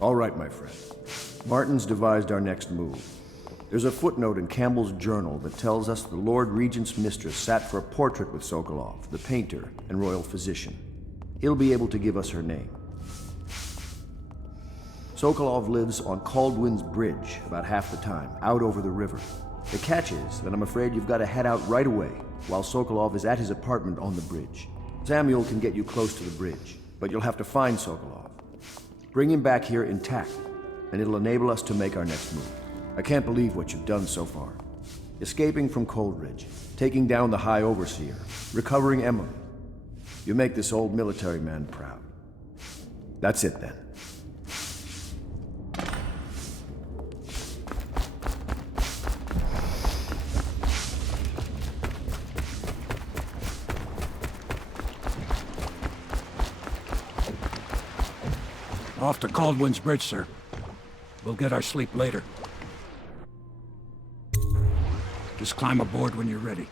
All right, my friend. Martin's devised our next move. There's a footnote in Campbell's journal that tells us the Lord Regent's mistress sat for a portrait with Sokolov, the painter and royal physician. He'll be able to give us her name. Sokolov lives on Caldwin's Bridge about half the time, out over the river. The catch is that I'm afraid you've got to head out right away while Sokolov is at his apartment on the bridge. Samuel can get you close to the bridge, but you'll have to find Sokolov. Bring him back here intact, and it'll enable us to make our next move. I can't believe what you've done so far. Escaping from Coldridge, taking down the High Overseer, recovering Emily. You make this old military man proud. That's it then. Off to Caldwin's Bridge, sir. We'll get our sleep later. Just climb aboard when you're ready.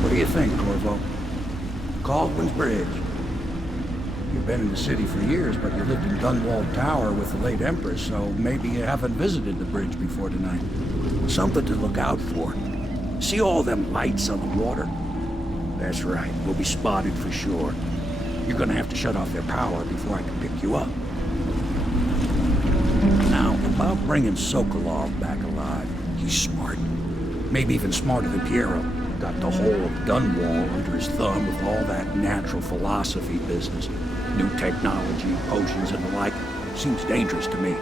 What do you think, Corvo? Caldwin's Bridge. You've been in the city for years, but you lived in Dunwall Tower with the late Empress, so maybe you haven't visited the bridge before tonight. Something to look out for. See all them lights on the water? That's right, we'll be spotted for sure. You're gonna have to shut off their power before I can pick you up. Now, about bringing Sokolov back alive. He's smart. Maybe even smarter than Piero. Got the whole of Dunwall under his thumb with all that natural philosophy business. New technology, potions and the like. Seems dangerous to me.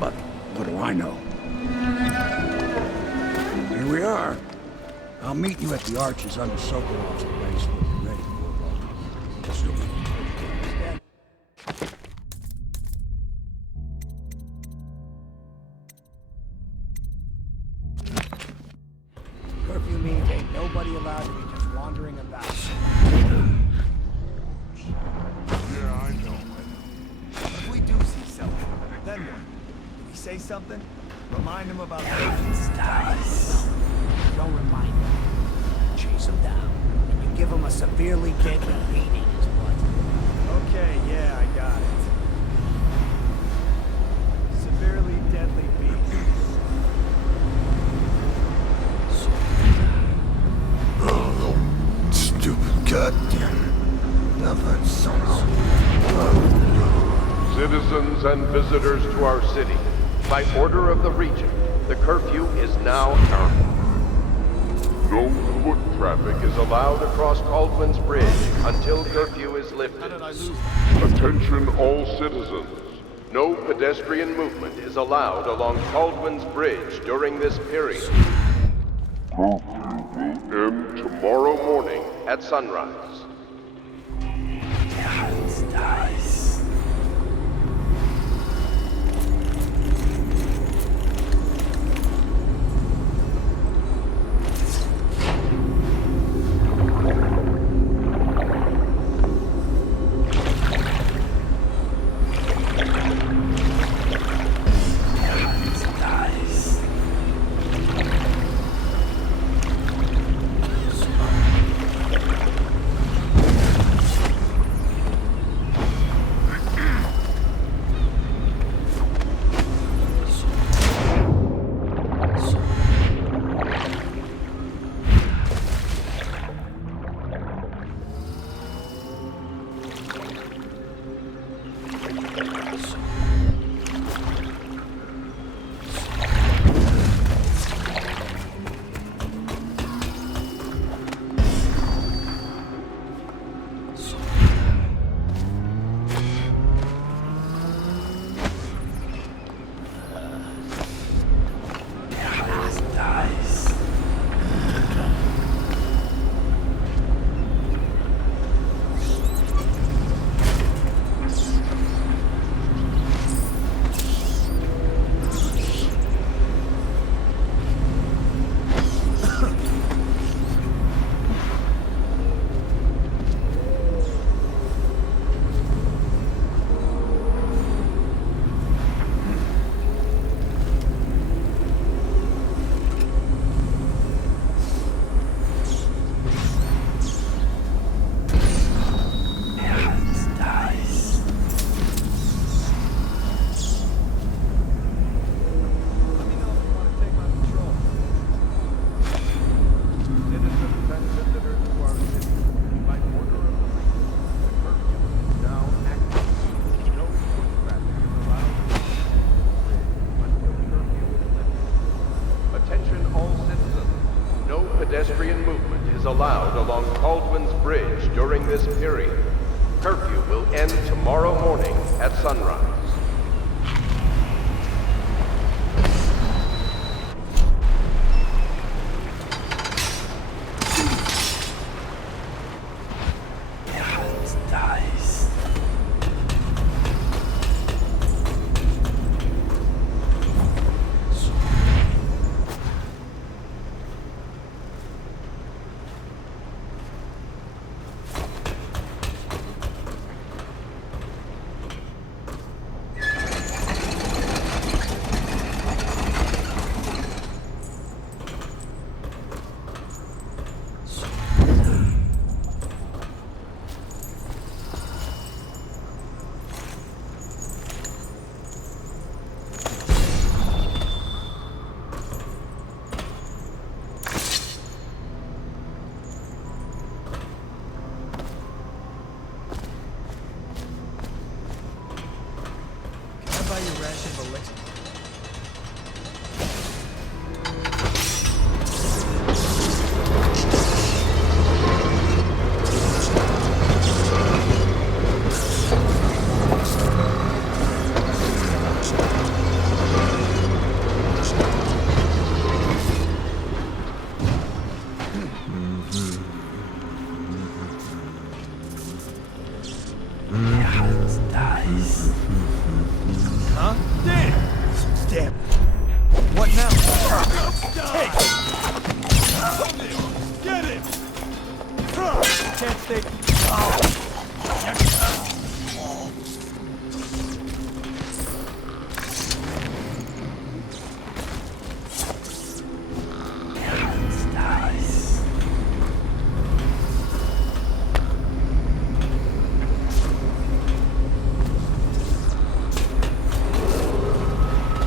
But what do I know? Here we are. I'll meet you at the arches under Sokolov's place when you're ready, Corvo. Assuming he's dead. Curfew means ain't nobody allowed to be just wandering about. Yeah, I know. If we do see something, then what? Do we say something? Remind them about Agent's dice. Don't remind them. Chase them down. And you give them a severely deadly beating is what. Okay, yeah, I got it. Severely deadly beating. Oh, stupid goddamn. Nothing somehow. Citizens and visitors to our city, by order of the Regent, the curfew is now out. No foot traffic is allowed across Caldwin's Bridge until curfew is lifted. Attention all citizens. No pedestrian movement is allowed along Caldwin's Bridge during this period. Curfew will end tomorrow morning at sunrise. Dice. during this period. Curfew will end tomorrow morning at sunrise. Huh? Damn! Damn. What now? Hey! Get him! Can't stay.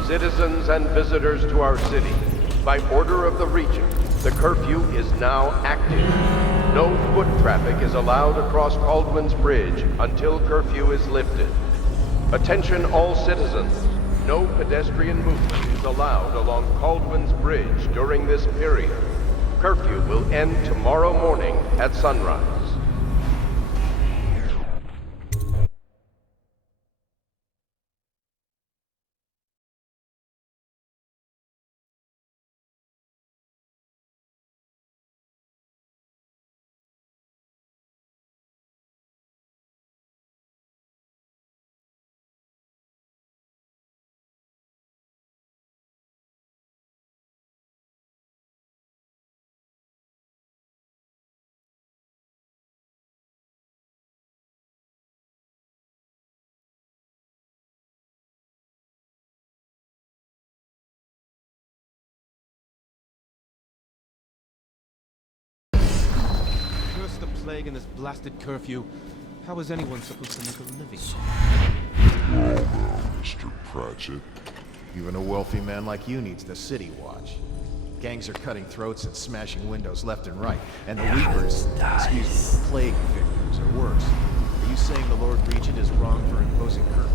Citizens and visitors to our city, by order of the Regent, the curfew is now active. No foot traffic is allowed across Caldwin's Bridge until curfew is lifted. Attention all citizens, no pedestrian movement is allowed along Caldwin's Bridge during this period. Curfew will end tomorrow morning at sunrise. Curse the plague and this blasted curfew. How is anyone supposed to make a living? Mr. Pratchett. Even a wealthy man like you needs the city watch. Gangs are cutting throats and smashing windows left and right, and the Reapers, excuse me, plague victims are worse. Are you saying the Lord Regent is wrong for imposing curfew?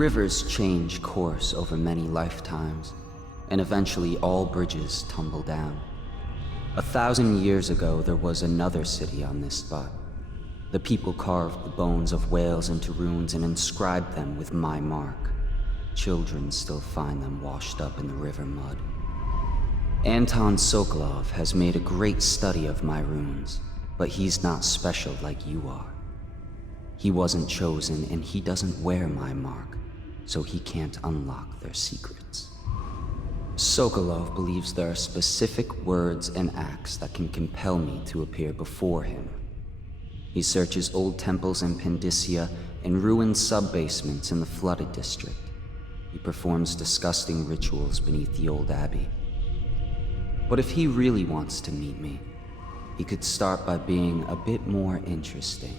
Rivers change course over many lifetimes, and eventually all bridges tumble down. 1,000 years ago, there was another city on this spot. The people carved the bones of whales into runes and inscribed them with my mark. Children still find them washed up in the river mud. Anton Sokolov has made a great study of my runes, but he's not special like you are. He wasn't chosen, and he doesn't wear my mark, so he can't unlock their secrets. Sokolov believes there are specific words and acts that can compel me to appear before him. He searches old temples in Pendicia and ruined sub-basements in the flooded district. He performs disgusting rituals beneath the old abbey. But if he really wants to meet me, he could start by being a bit more interesting.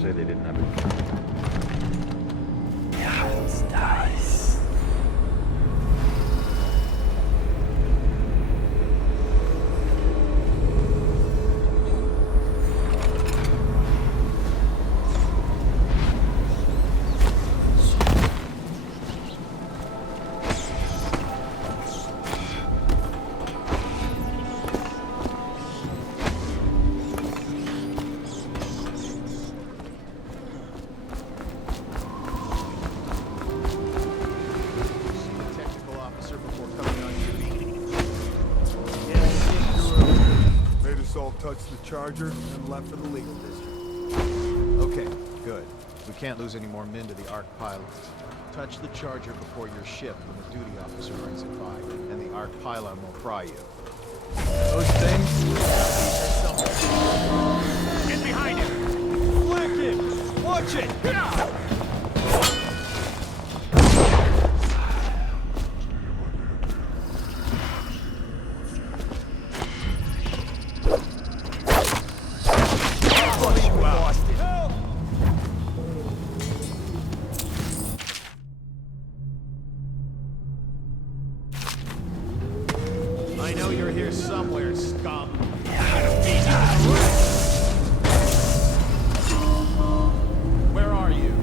Say they didn't have it. Touched the charger and left for the legal district. Okay, good. We can't lose any more men to the Arc pilots. Touch the charger before your ship when the duty officer brings it by, and the Arc pylon will pry you. Those things? Get behind him! Flank him! Watch it! I know you're here somewhere, scum. Where are you?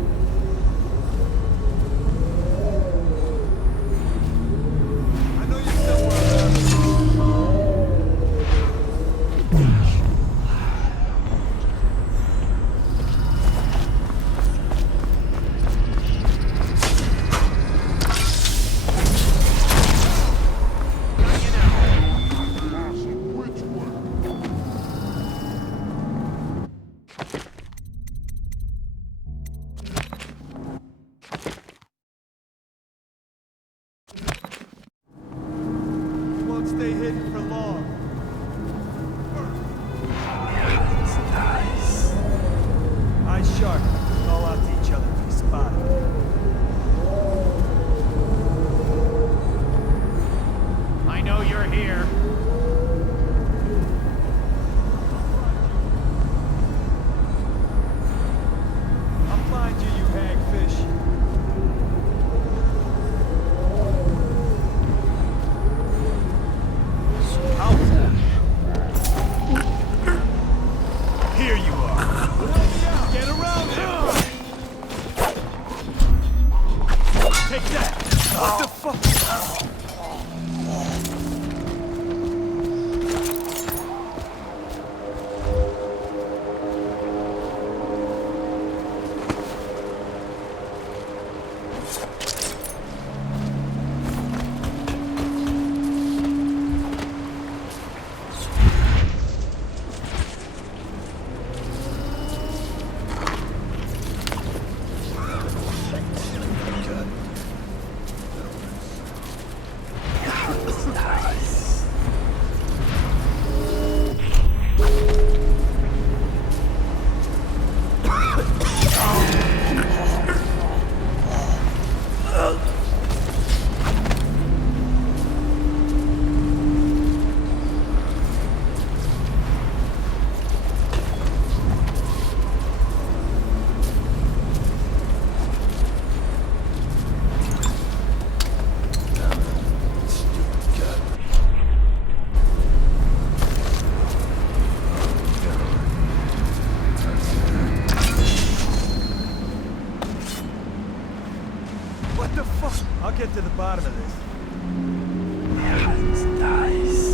Here you are. Get around him. Take that. What the fuck? What the fuck? I'll get to the bottom of this. Nice.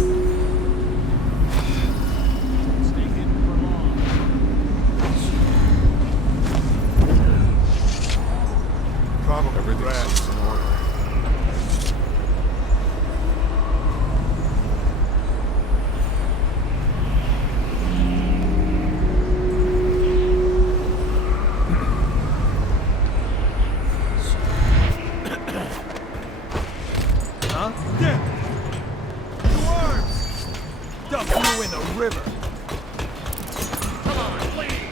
Stay hidden for long. Probably everything's in order. Huh? Yeah. Two arms! Dump you in the river. Come on, please!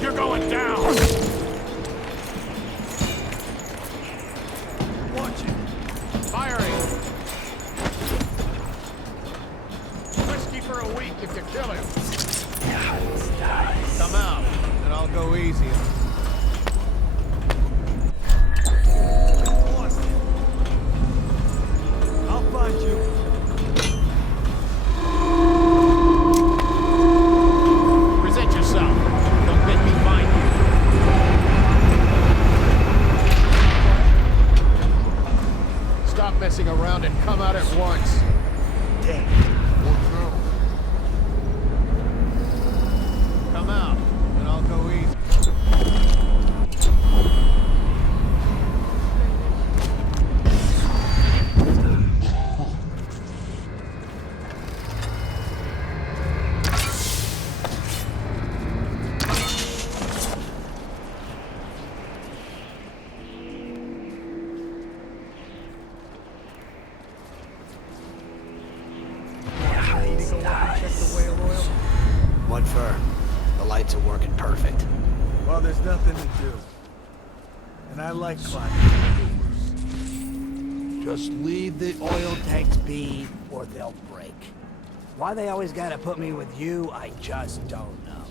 You're going down! Watch it. Firing! Whiskey for a week if you kill him. Come out, and I'll go easy on him. Lost it. I'll find you. Present yourself. Don't make me find you. Stop messing around and come out at once. Damn. Come out, and I'll go easy. What for? The lights are working perfect. Well, there's nothing to do. And I like climbing. Just leave the oil tanks be, or they'll break. Why they always gotta put me with you, I just don't know.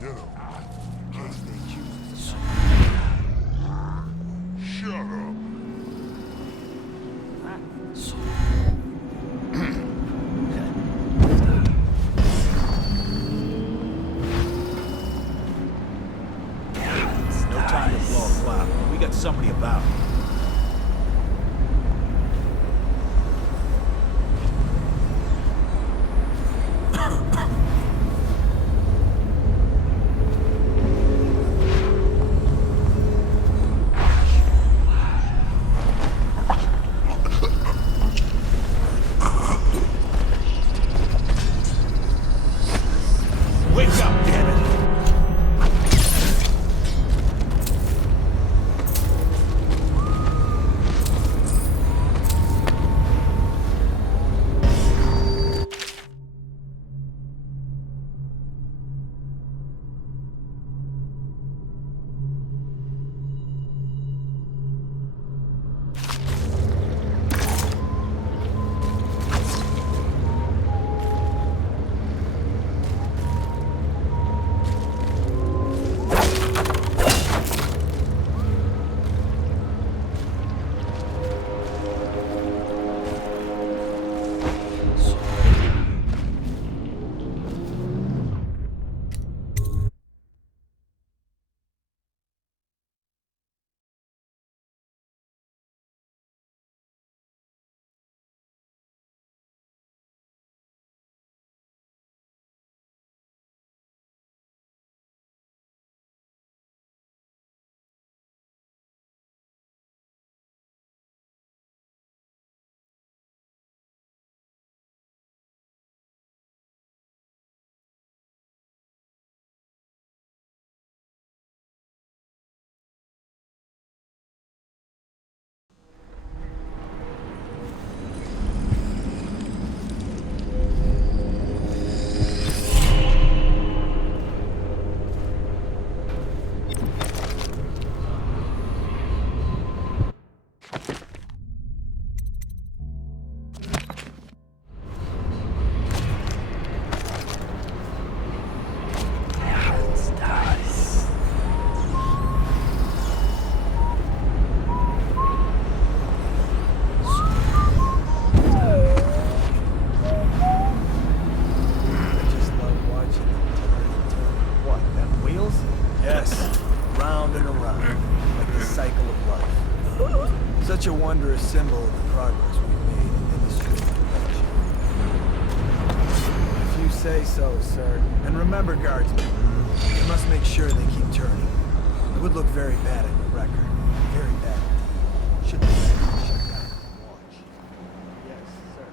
You know, in case they choose to shut up. No time to blow a cloud. We got somebody about. of the progress we've made in this prevention. If you say so, sir. And remember, guardsmen, you must make sure they keep turning. It would look very bad on your record. Very bad indeed. Should be shut down and watch. Yes, sir.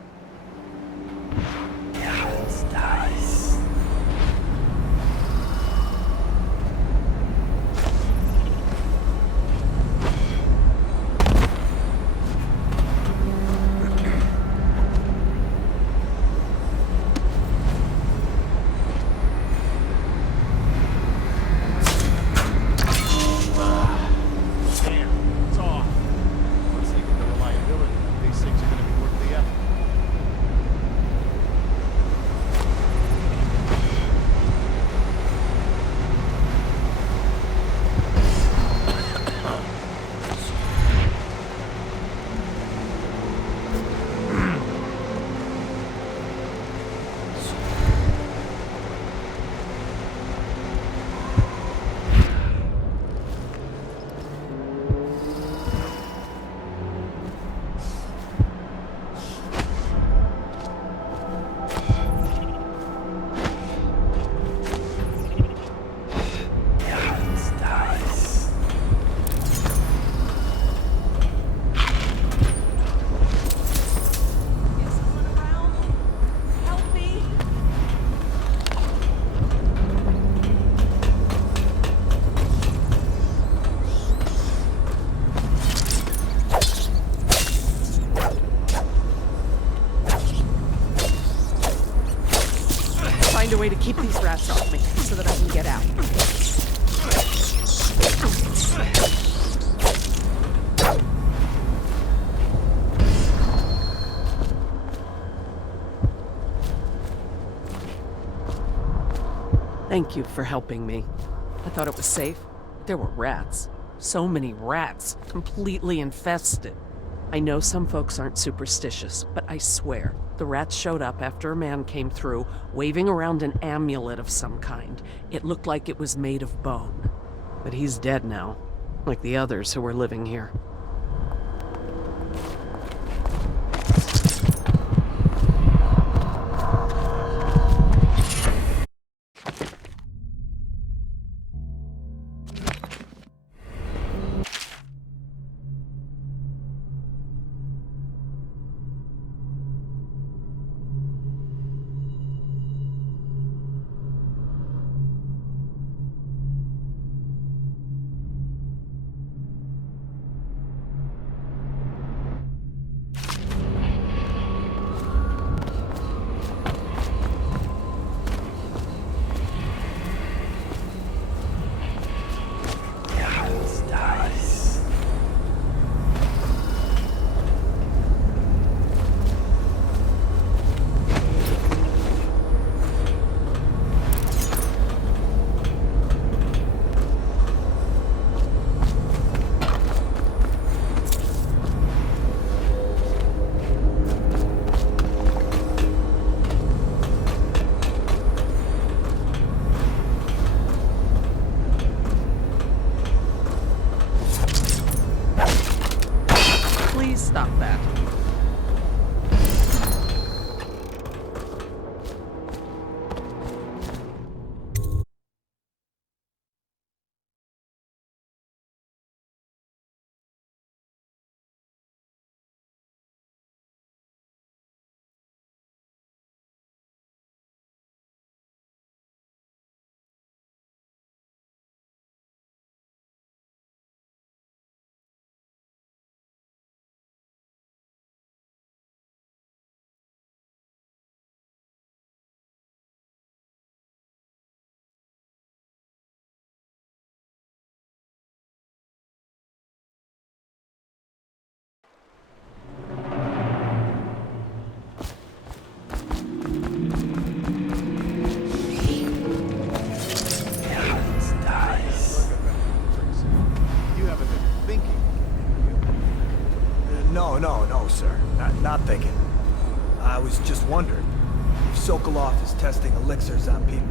It's off. Once they get the reliability, these things are gonna be worth the effort. Is someone around? Help me! Find a way to keep these rats off me so that I can get out. Thank you for helping me. I thought it was safe. There were rats. So many rats, completely infested. I know some folks aren't superstitious, but I swear, the rats showed up after a man came through, waving around an amulet of some kind. It looked like it was made of bone. But he's dead now, like the others who were living here. Please stop that. No, sir. Not thinking. I was just wondering if Sokolov is testing elixirs on people.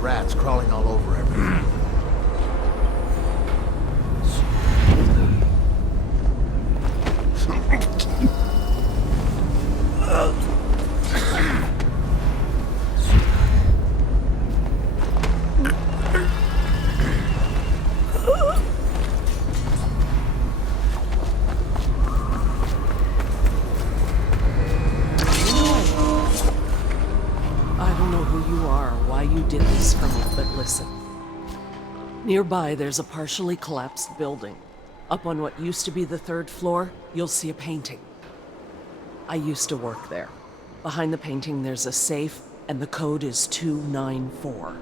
rats crawling all over everything. Nearby, there's a partially collapsed building. Up on what used to be the 3rd floor, you'll see a painting. I used to work there. Behind the painting, there's a safe, and the code is 294.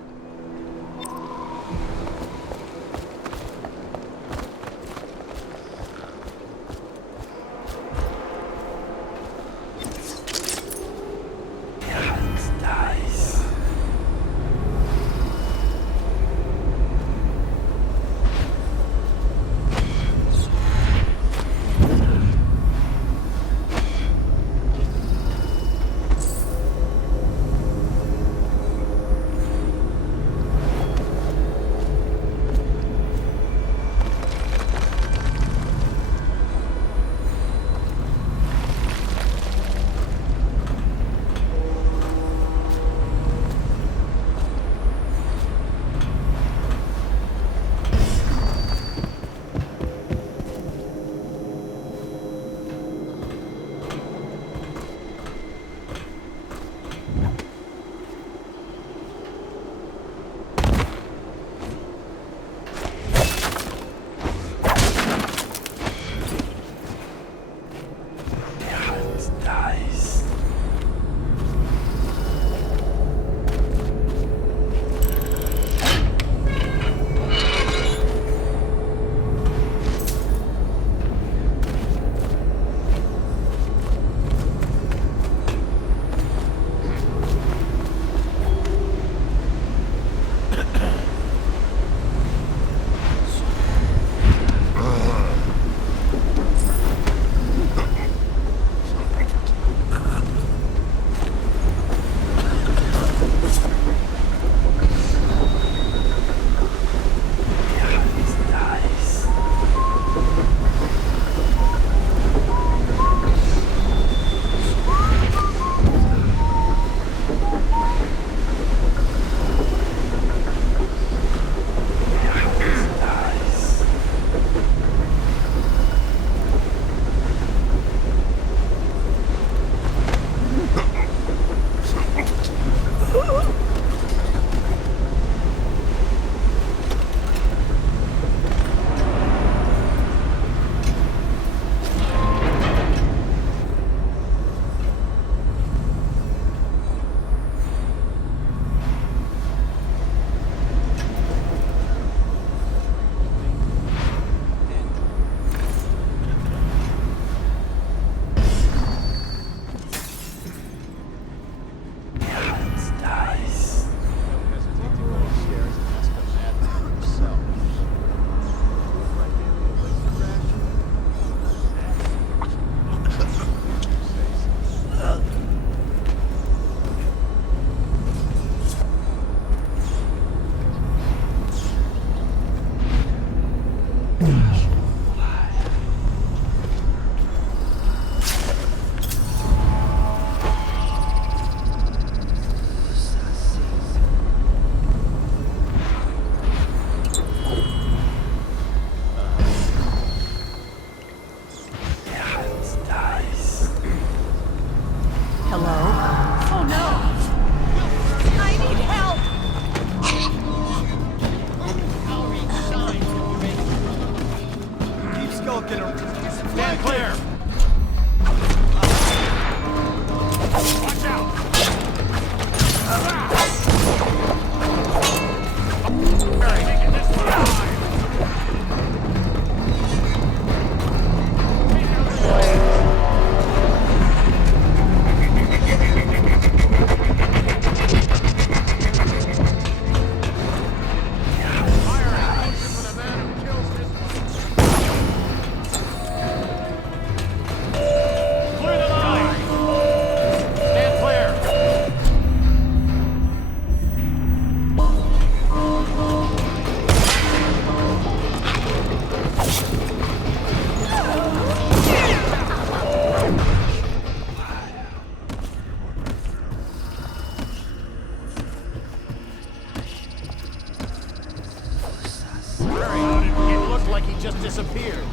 just disappeared.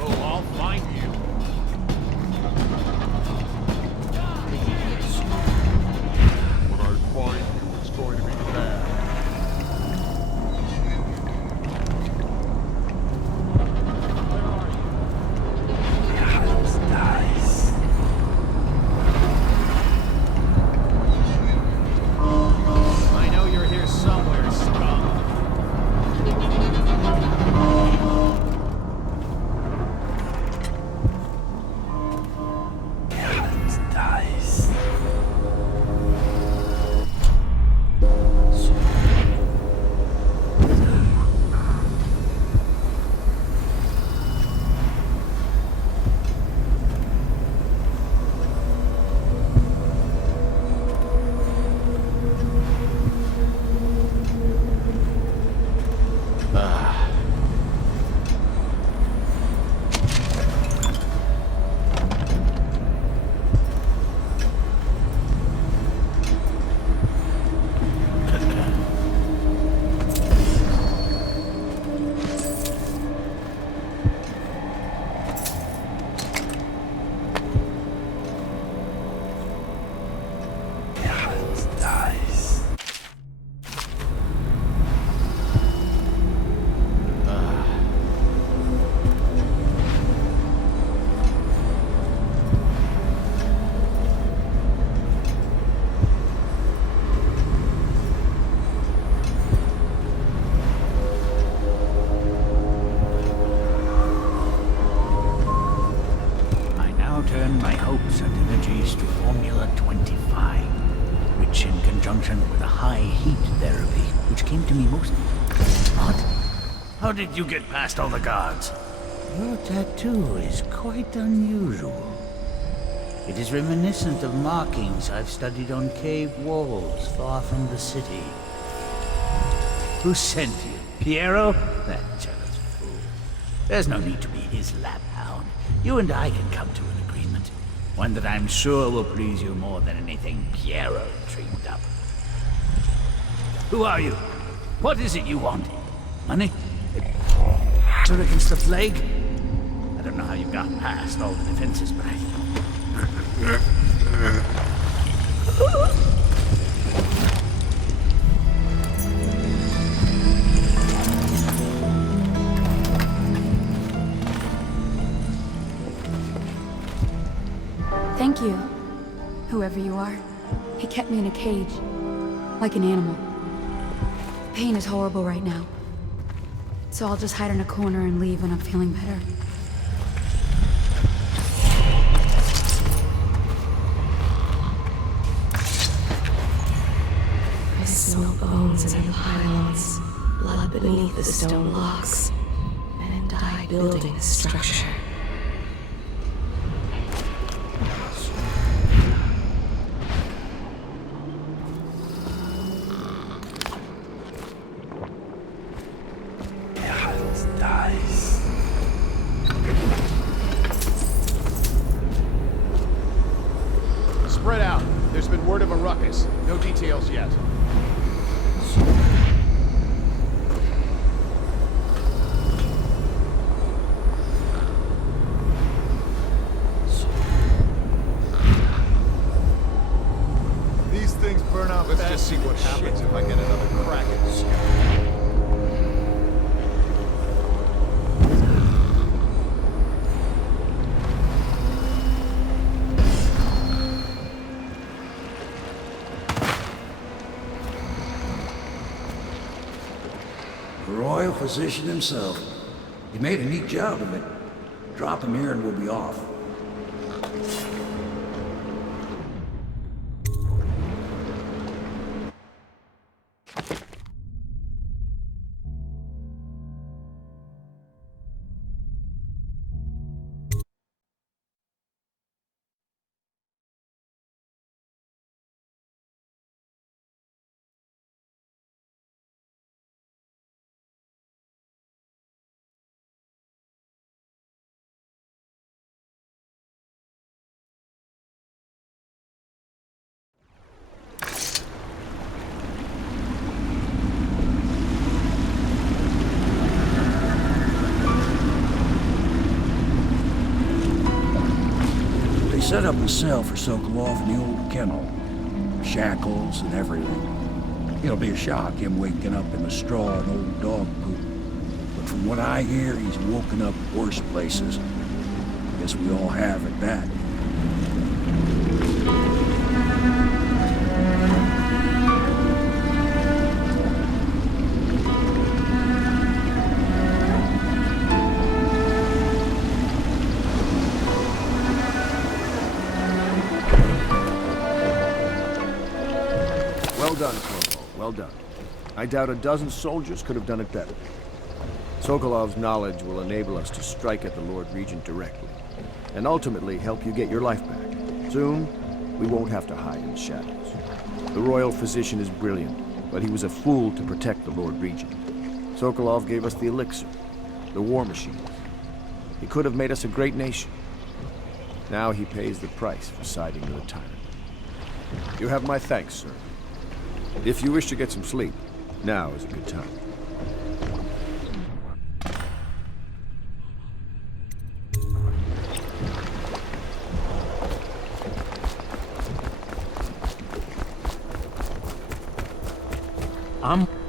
Oh, I'll find you. When I find you, it's going to be bad. I know you're here somewhere, scum. I now turn my hopes and energies to Formula 25, which in conjunction with a high heat therapy, which came to me most... What? How did you get past all the guards? Your tattoo is quite unusual. It is reminiscent of markings I've studied on cave walls far from the city. Who sent you? Piero? That jealous fool. There's no need to be his lap hound. You and I can come to an agreement. One that I'm sure will please you more than anything Piero dreamed up. Who are you? What is it you want? Money? Cure against the plague? I don't know how you got past all the defenses, but Thank you, whoever you are. He kept me in a cage, like an animal. Pain is horrible right now. So I'll just hide in a corner and leave when I'm feeling better. I smell bones in the pylons, blood beneath the stone blocks, men die building the structure. Spread out. There's been word of a ruckus. No details yet. These things burn out Let's fast. just see what happens if I get another crack at this. The royal physician himself. He made a neat job of it. Drop him here and we'll be off. set up a cell for Sokolov in the old kennel. Shackles and everything. It'll be a shock, him waking up in the straw and old dog poop. But from what I hear, he's woken up worse places. Guess we all have at that. Well done, Corvo. Well done. I doubt a dozen soldiers could have done it better. Sokolov's knowledge will enable us to strike at the Lord Regent directly, and ultimately help you get your life back. Soon, we won't have to hide in the shadows. The royal physician is brilliant, but he was a fool to protect the Lord Regent. Sokolov gave us the elixir, the war machines. He could have made us a great nation. Now he pays the price for siding with a tyrant. You have my thanks, sir. If you wish to get some sleep, now is a good time.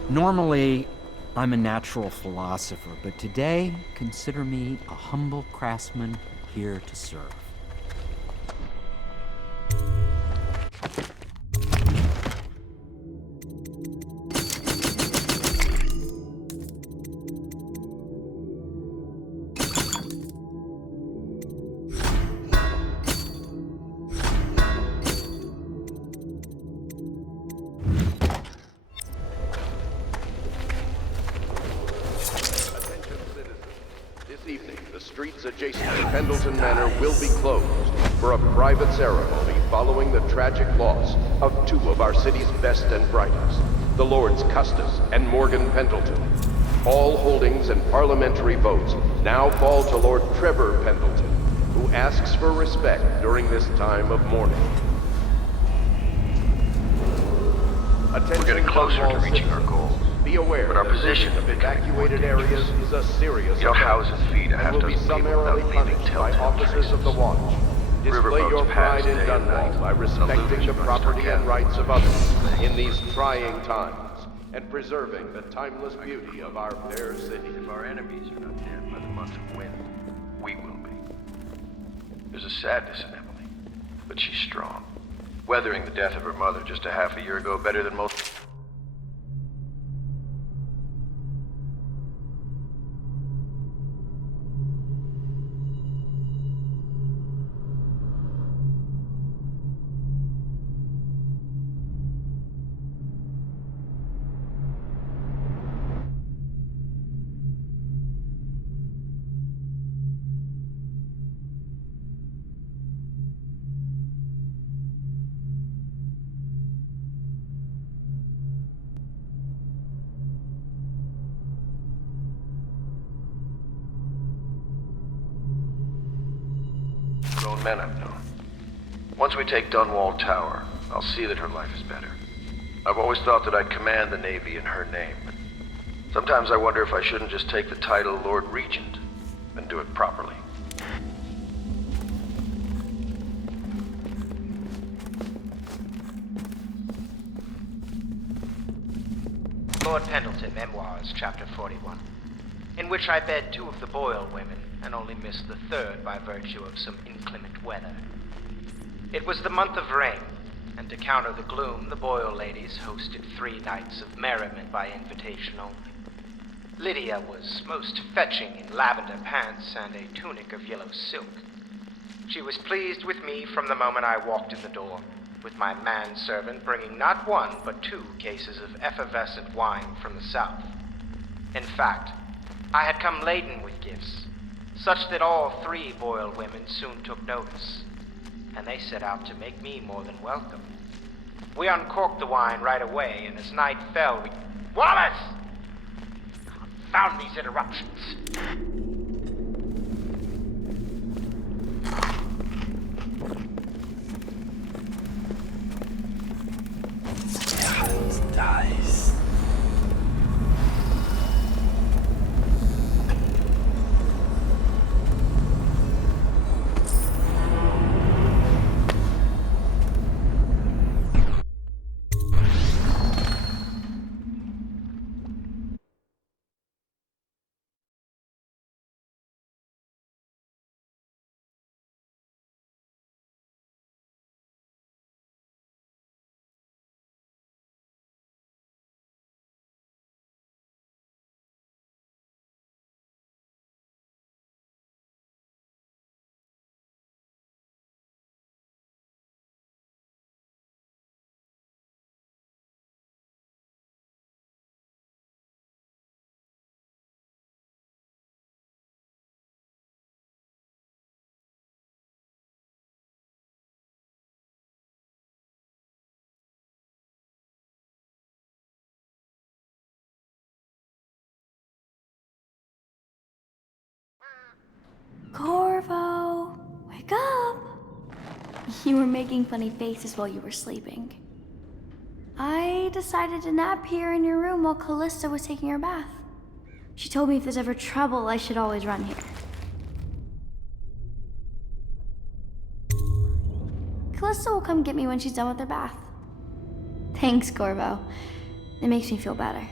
Normally, I'm a natural philosopher, but today, consider me a humble craftsman here to serve. Streets adjacent to Pendleton Manor will be closed for a private ceremony following the tragic loss of two of our city's best and brightest, the Lords Custis and Morgan Pendleton. All holdings and parliamentary votes now fall to Lord Trevor Pendleton, who asks for respect during this time of mourning. We're getting closer to reaching our goals. Be aware but our that position of evacuated areas is a serious You know, house and feed a half will be dozen people summarily without leaving punished by telltale officers traces. of the watch. Display your pride in Dunwall by respecting the property and rights of others in these trying times, and preserving the timeless beauty of our fair city. If our enemies are not dead by the month of wind, we will be. There's a sadness in Emily, but she's strong. Weathering the death of her mother just a half a year ago better than most... grown men I've known. Once we take Dunwall Tower, I'll see that her life is better. I've always thought that I'd command the Navy in her name, but sometimes I wonder if I shouldn't just take the title Lord Regent and do it properly. Lord Pendleton, Memoirs, Chapter 41, in which I bed two of the Boyle women and only missed the third by virtue of some inclement weather. It was the month of rain, and to counter the gloom, the Boyle ladies hosted 3 nights of merriment by invitation only. Lydia was most fetching in lavender pants and a tunic of yellow silk. She was pleased with me from the moment I walked in the door, with my manservant bringing not 1 but 2 cases of effervescent wine from the south. In fact, I had come laden with gifts, such that all 3 Boyle women soon took notice, and they set out to make me more than welcome. We uncorked the wine right away, and as night fell, we... Wallace! Confound these interruptions. Dice. Corvo, wake up! You were making funny faces while you were sleeping. I decided to nap here in your room while Callista was taking her bath. She told me if there's ever trouble, I should always run here. Callista will come get me when she's done with her bath. Thanks, Corvo. It makes me feel better.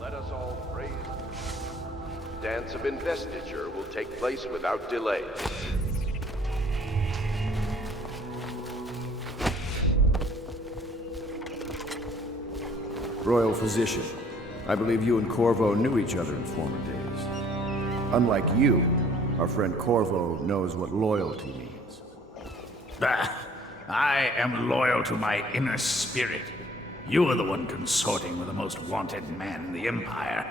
Let us all praise. Dance of investiture will take place without delay. Royal Physician, I believe you and Corvo knew each other in former days. Unlike you, our friend Corvo knows what loyalty means. Bah! I am loyal to my inner spirit. You are the one consorting with the most wanted man in the Empire.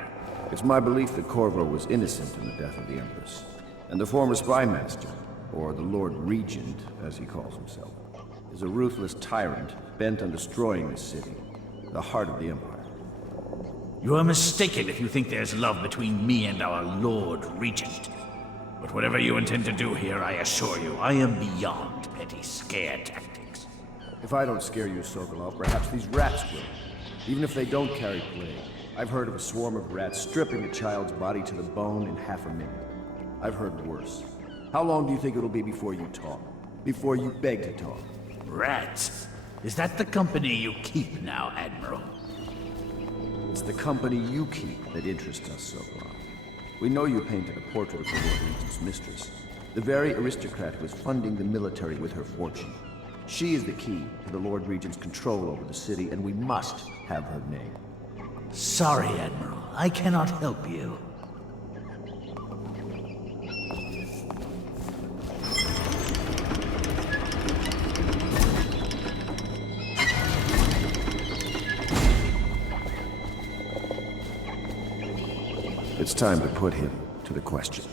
It's my belief that Corvo was innocent in the death of the Empress, and the former spy master, or the Lord Regent, as he calls himself, is a ruthless tyrant bent on destroying this city, the heart of the Empire. You are mistaken if you think there's love between me and our Lord Regent. But whatever you intend to do here, I assure you, I am beyond petty scare tactics. If I don't scare you, Sokolov, perhaps these rats will. Even if they don't carry plague. I've heard of a swarm of rats stripping a child's body to the bone in half a minute. I've heard worse. How long do you think it'll be before you talk? Before you beg to talk? Rats? Is that the company you keep now, Admiral? It's the company you keep that interests us, Sokolov. We know you painted a portrait of the Lord Regent's mistress, the very aristocrat who is funding the military with her fortune. She is the key to the Lord Regent's control over the city, and we must have her name. Sorry, Admiral. I cannot help you. It's time to put him to the question.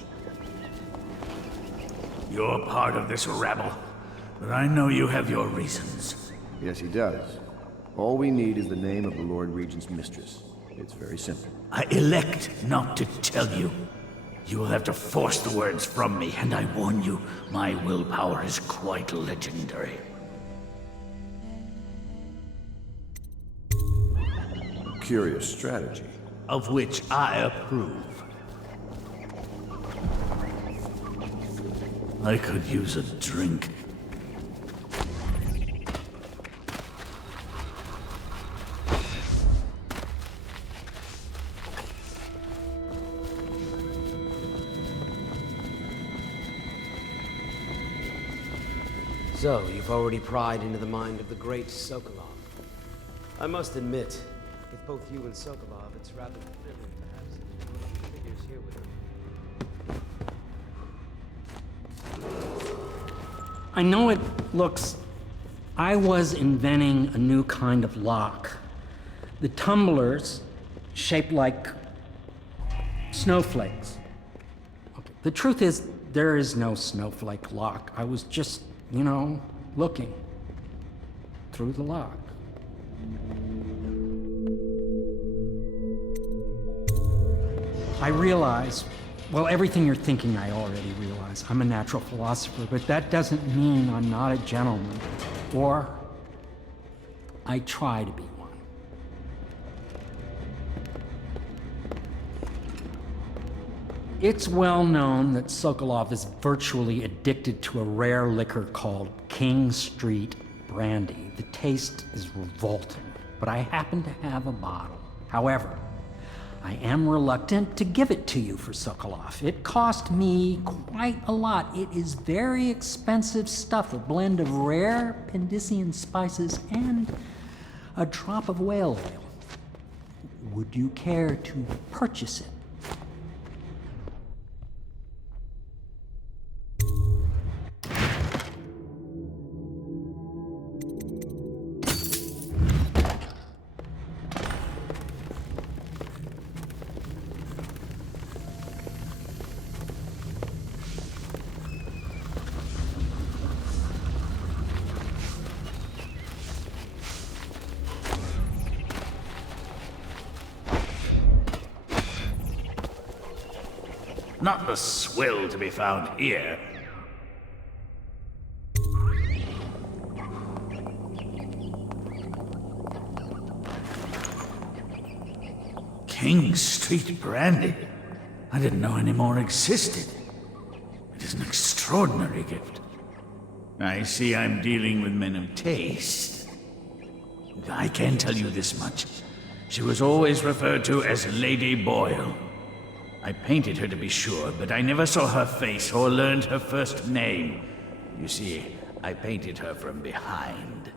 You're part of this rabble, but I know you have your reasons. Yes, he does. All we need is the name of the Lord Regent's mistress. It's very simple. I elect not to tell you. You will have to force the words from me, and I warn you, my willpower is quite legendary. Curious strategy. Of which I approve. I could use a drink. So, you've already pried into the mind of the great Sokolov. I must admit, with both you and Sokolov, it's rather thrilling to have such important figures here with us. I know it looks... I was inventing a new kind of lock. The tumblers, shaped like snowflakes. Okay. The truth is, there is no snowflake lock. I was just, you know, looking through the lock. I realize, well, everything you're thinking I already realize. I'm a natural philosopher, but that doesn't mean I'm not a gentleman. Or I try to be one. It's well known that Sokolov is virtually addicted to a rare liquor called King Street Brandy. The taste is revolting, but I happen to have a bottle. However, I am reluctant to give it to you for Sokolov. It cost me quite a lot. It is very expensive stuff, a blend of rare Pendician spices and a drop of whale oil. Would you care to purchase it? not the swill to be found here. King Street brandy? I didn't know any more existed. It is an extraordinary gift. I see I'm dealing with men of taste. I can tell you this much. She was always referred to as Lady Boyle. I painted her to be sure, but I never saw her face or learned her first name. You see, I painted her from behind.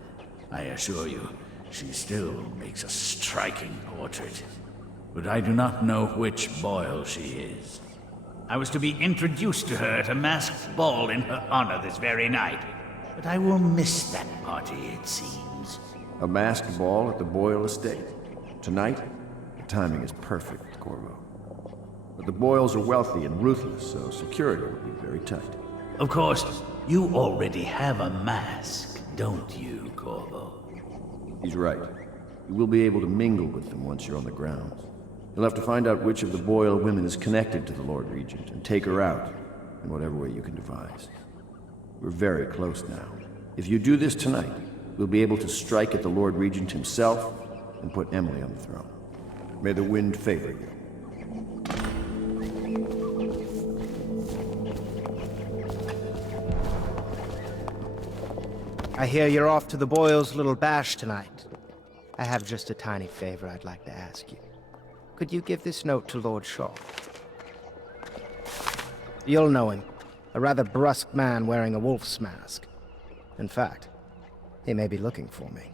I assure you, she still makes a striking portrait. But I do not know which Boyle she is. I was to be introduced to her at a masked ball in her honor this very night. But I will miss that party, it seems. A masked ball at the Boyle estate? Tonight? The timing is perfect, Corvo. But the Boyles are wealthy and ruthless, so security will be very tight. Of course, you already have a mask, don't you, Corvo? He's right. You will be able to mingle with them once you're on the grounds. You'll have to find out which of the Boyle women is connected to the Lord Regent and take her out in whatever way you can devise. We're very close now. If you do this tonight, we'll be able to strike at the Lord Regent himself and put Emily on the throne. May the wind favor you. I hear you're off to the Boyles' little bash tonight. I have just a tiny favor I'd like to ask you. Could you give this note to Lord Shaw? You'll know him. A rather brusque man wearing a wolf's mask. In fact, he may be looking for me.